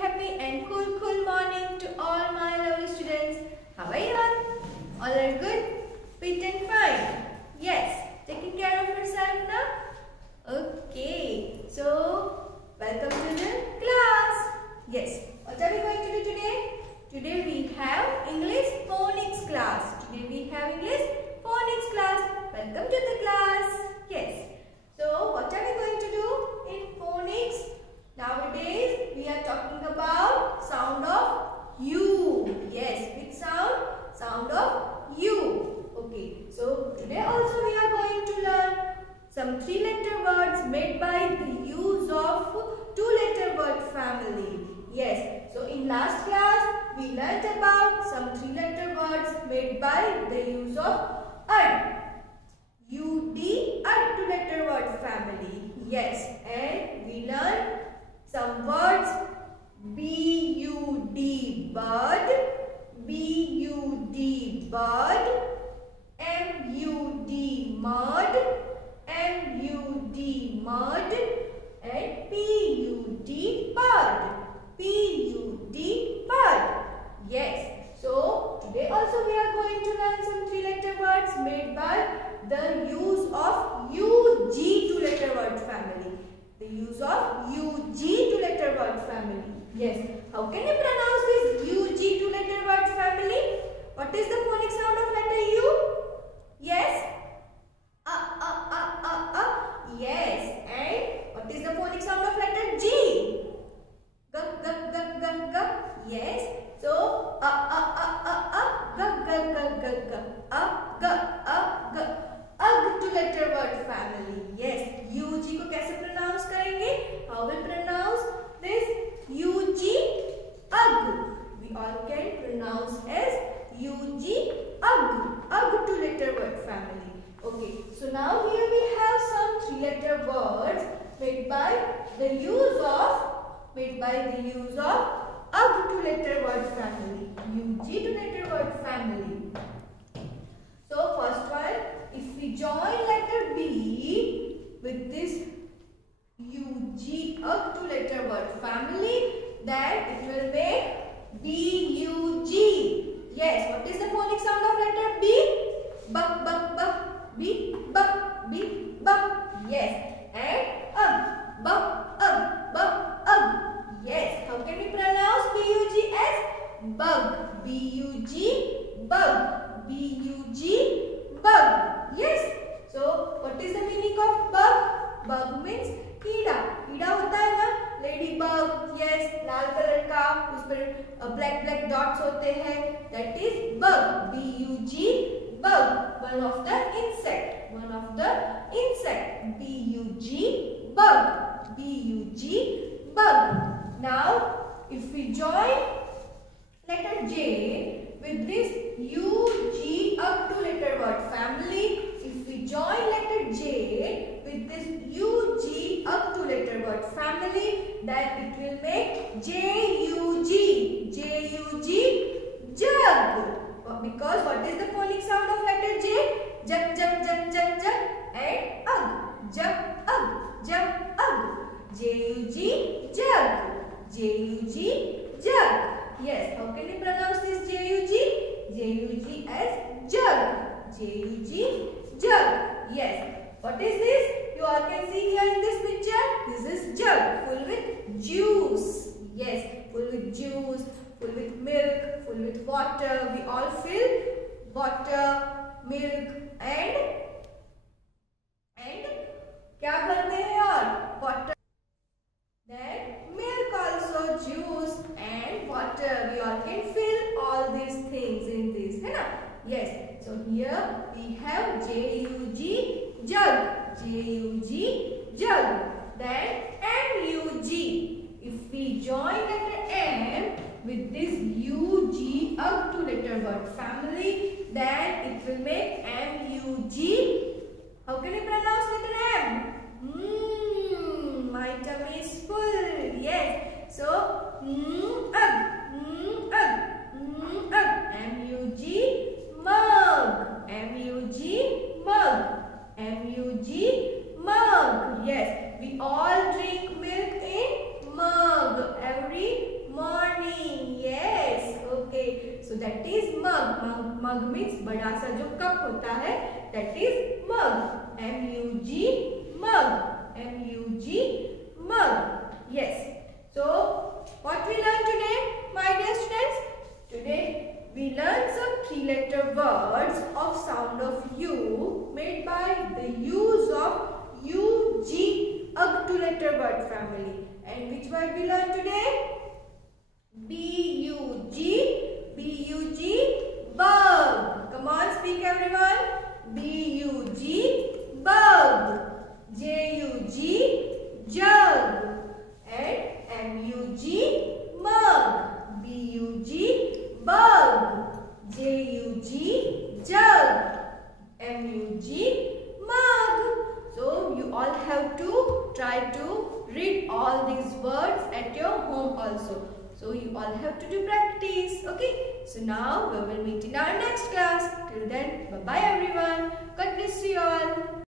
happy and cool morning to all my lovely students. How are you all? All are good? Fit and fine? Yes. Taking care of yourself now? Okay. So, welcome to the class. Yes. What are we going to do today? Today we have English phonics class. Welcome to the class. Yes. So, what are we going to do in phonics? Nowadays, we are talking about sound of U. Yes, which sound? Sound of U. Okay, so today also we are going to learn some three-letter words made by the use of two-letter word family. Yes, so in last class, we learnt about some three-letter words made by the use of UD. UD, two-letter word family. Yes, and we learned some words BUD, bird, BUD, bird, MUD, mud, MUD, mud, and PUD, bird, PUD, bird. Yes, so today also we are going to learn some three-letter words made by the use of UG two-letter word family. The use of UG two-letter word family. Yes. How can you pronounce this UG two-letter word family? What is the phonic sound of letter U? Yes. Yes. And what is the phonic sound of letter G? G. Yes. So UG two-letter word family. Yes. UG को कैसे pronounce करेंगे? How will pronounce this UG? UG. We all can pronounce as UG. UG two-letter word family. Okay. So now here we have some three-letter words made by the use of UG two-letter word family. UG two-letter word family. So first one, if we join letter B with this UG two-letter word family, then it will make BUG. Yes, what is the phonic sound of letter B? Buck, buck, buck, B, buck, B, buck. Yes, and buck, buck. Yes, how can we pronounce BUG as bug? BUG, bug, BUG, bug. Yes, so what is the meaning of bug? Bug means कीड़ा. कीड़ा होता है ना, lady bug. Yes, लाल colour का, उस पर black dots होते हैं. That is bug. BUG, bug. One of the insect. BUG, bug. BUG, bug. Now, if we join letter J with this UG two-letter word family, if we join letter J with this UG two-letter word family, then it will make JUG. Jug. Because what is the phonic sound of letter J? Jug, and jug. JUG, jug. Yes, how can you pronounce this JUG? JUG as jug. Jug. Yes. What is this? You all can see here in this picture. This is jug full with juice. Yes, full with juice, full with milk, full with water. We all fill water, milk and क्या भरते हैं और water. Then milk also, juice and water. We all can fill all these things in this, है ना? Yes. So here we have JUG, jug. Then MUG. If we join letter M with this UG two-letter word family, then it will make MUG. How can you pronounce letter M? My tummy is full. Yes. So, MUG, mug. Yes. We all drink milk in mug means बड़ा सा जो cup होता है, that is mug. MUG mug. MUG mug. Yes. So what we learned today, my dear students? Today we learned some 3-letter words of sound of U made by the use of UG, a 2-letter word family. And which word we learned today? BUG, BUG, bug. Come on, speak everyone. BUG, bug. JUG, jug. And MUG, mug. BUG, bug. JUG, jug. MUG, mug. So you all have to try to read all these words at your home also. So you all have to do practice. Okay. So now we will meet in our next class. Till then, bye bye everyone. God bless you all.